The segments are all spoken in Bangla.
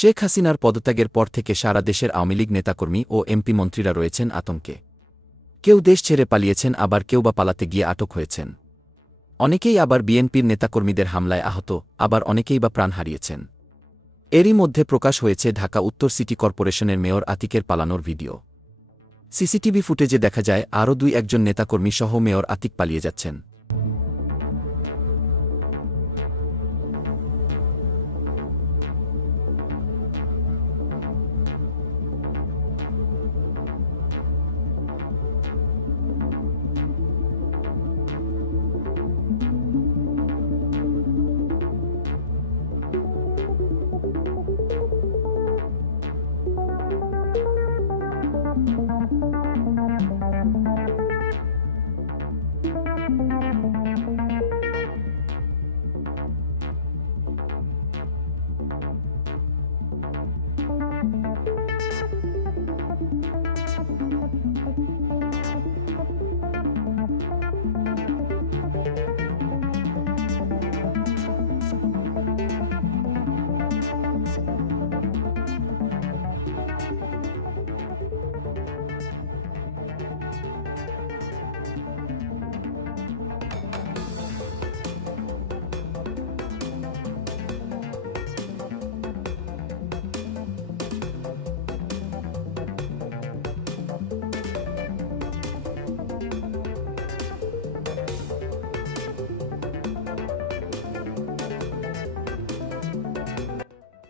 শেখ হাসিনার পদত্যাগের পর থেকে সারা দেশের আওয়ামী লীগ নেতাকর্মী ও এমপি মন্ত্রীরা রয়েছেন আতঙ্কে। কেউ দেশ ছেড়ে পালিয়েছেন, আবার কেউ বা পালাতে গিয়ে আটক হয়েছেন। অনেকেই আবার বিএনপির নেতাকর্মীদের হামলায় আহত, আবার অনেকেই বা প্রাণ হারিয়েছেন। এরই মধ্যে প্রকাশ হয়েছে ঢাকা উত্তর সিটি কর্পোরেশনের মেয়র আতিকের পালানোর ভিডিও। সিসিটিভি ফুটেজে দেখা যায় আরও 2-1 নেতাকর্মী সহ মেয়র আতিক পালিয়ে যাচ্ছেন।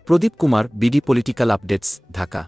প্রদীপ Kumar, BD political updates, Dhaka.